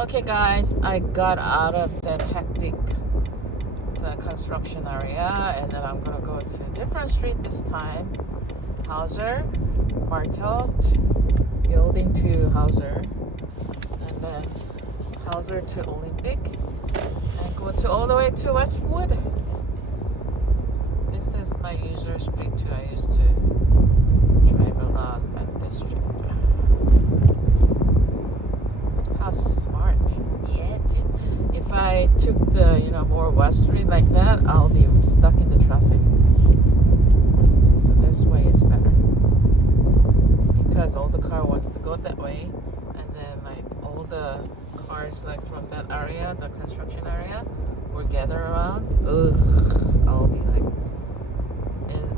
Okay guys, I got out of that hectic the construction area and then I'm gonna go to a different street this time. Hauser, Martelt, building to Hauser, and then Hauser to Olympic, and go to all the way to Westwood. This is my usual street too. I used to drive a lot at this street. How smart. Yeah. If I took the, more west street like that, I'll be stuck in the traffic. So this way is better. Because all the car wants to go that way. And then like all the cars like from that area, the construction area, will gather around. Ugh, I'll be like, and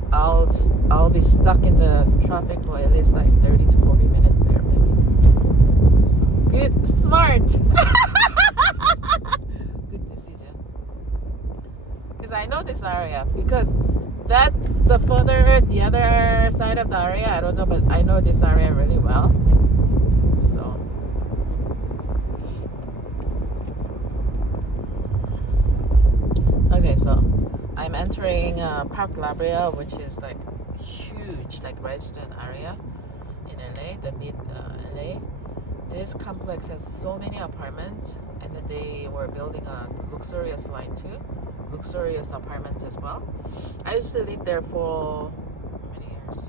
I'll be stuck in the traffic for at least like 30 to 40 minutes there maybe. Good, smart. Good decision. Because I know this area. Because that's the other side of the area. I don't know, but I know this area really well. So. Okay, so I'm entering Park La Brea, which is like huge, like resident area in LA, the mid LA. This complex has so many apartments, and they were building a luxurious line too, luxurious apartments as well. I used to live there for how many years?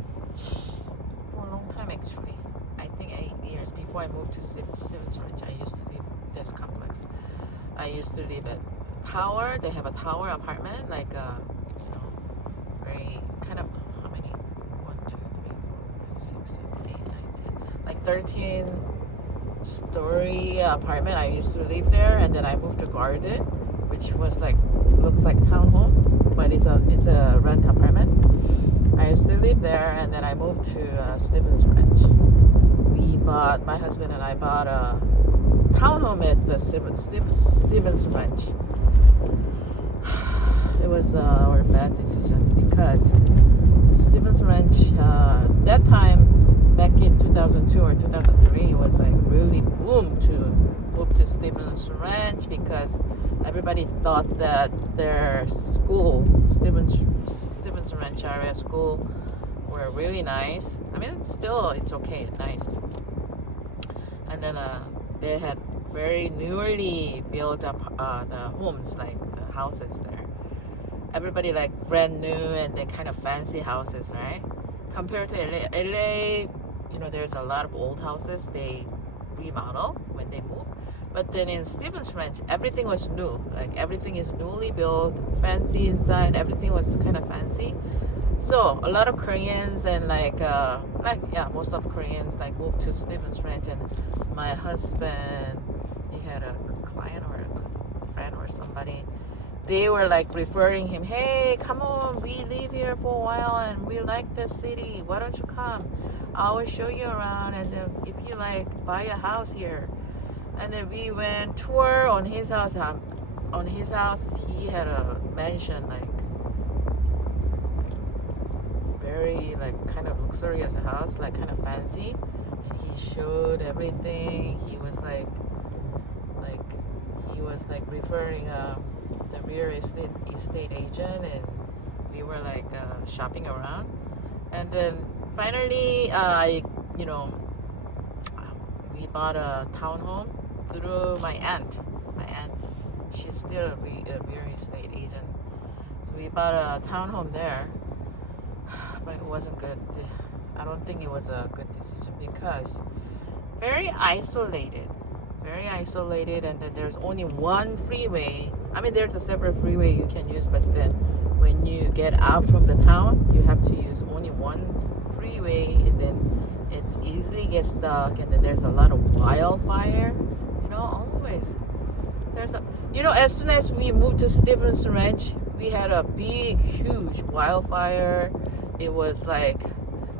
For a long time actually. I think 8 years before I moved to Stevens Ridge. I used to live this complex. I used to live at Tower. They have a tower apartment, like very kind of how many? 1, 2, 3, 4, 5, 6, 7, 8, 9, 10, like 13-story apartment. I used to live there, and then I moved to Garden, which was like looks like townhome, but it's a rent apartment. I used to live there, and then I moved to Stevens Ranch. My husband and I bought a townhome at the Stevens Ranch. It was our bad decision because Stevens Ranch that time back in 2002 or 2003 it was like really boom to move to Stevens Ranch because everybody thought that their school, Stevens Ranch area school, were really nice. I mean, still it's okay, nice. And then they had very newly built up the homes, like the houses there. Everybody like brand new and they kind of fancy houses, right? Compared to LA, there's a lot of old houses they remodel when they move. But then in Stevens Ranch, everything was new. Like everything is newly built, fancy inside. Everything was kind of fancy. So a lot of Koreans and most of Koreans like moved to Stevens Ranch. And my husband, he had a client or a friend or somebody. They were like referring him, hey, come on, we live here for a while and we like this city. Why don't you come? I will show you around, and then if you like, buy a house here. And then we went tour on his house. On his house, he had a mansion, like very like kind of luxurious house, like kind of fancy. And he showed everything. He was like referring the real estate agent, and we were like shopping around. And then finally, we bought a townhome through my aunt. My aunt, she's still a real estate agent. So we bought a townhome there, but it wasn't good. I don't think it was a good decision because very isolated, and then there's only one freeway. I mean, there's a separate freeway you can use, but then when you get out from the town, you have to use only one freeway, and then it's easily gets stuck, and then there's a lot of wildfire. Always there's as soon as we moved to Stevens Ranch, we had a big, huge wildfire. It was like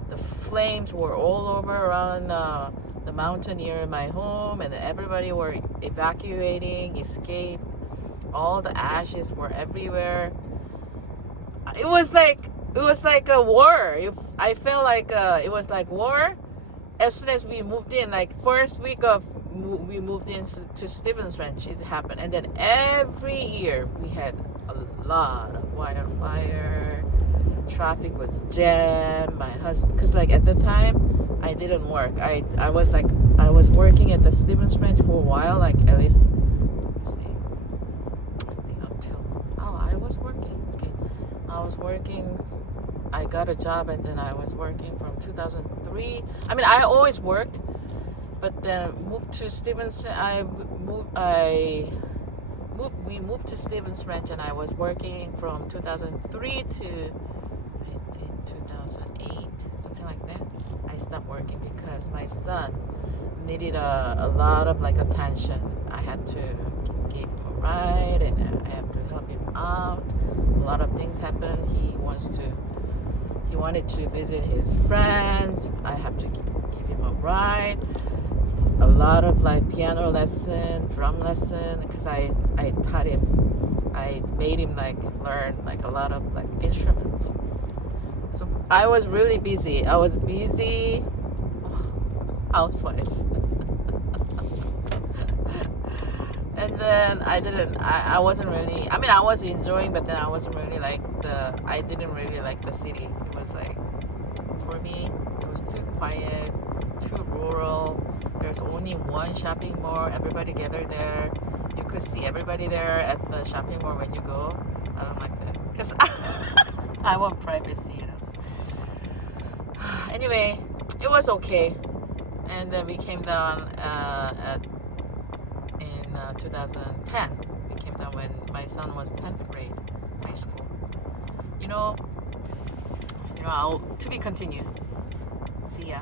the flames were all over around the mountain near my home, and everybody were evacuating, escaped. All the ashes were everywhere. It was like a war. I felt like it was like war. As soon as we moved in, like first week of we moved into Stevens Ranch, it happened. And then every year we had a lot of wildfire. Traffic was jammed. My husband, because like at the time I didn't work. I was working at the Stevens Ranch for a while, like at least, let's see, I think I was working. Okay, I was working. I got a job and then I was working from 2003. I mean, I always worked, but then moved to Stevens. We moved to Stevens Ranch and I was working from 2003 to 2008, something like that. I stopped working because my son needed a lot of like attention. I had to give him a ride and I had to help him out. A lot of things happened. He wanted to visit his friends. I have to give him a ride. A lot of like piano lesson, drum lesson, because I taught him. I made him like learn like a lot of like instruments. So I was really busy. I was busy housewife. And then I wasn't really, I mean, I was enjoying, but then I wasn't really like I didn't really like the city. It was like, for me, it was too quiet, too rural. There's only one shopping mall, everybody gathered there. You could see everybody there at the shopping mall when you go. I don't like that, because I want privacy, you know. Anyway, it was okay. And then we came down in 2010. We came down when my son was 10th grade, high school. To be continued. See ya.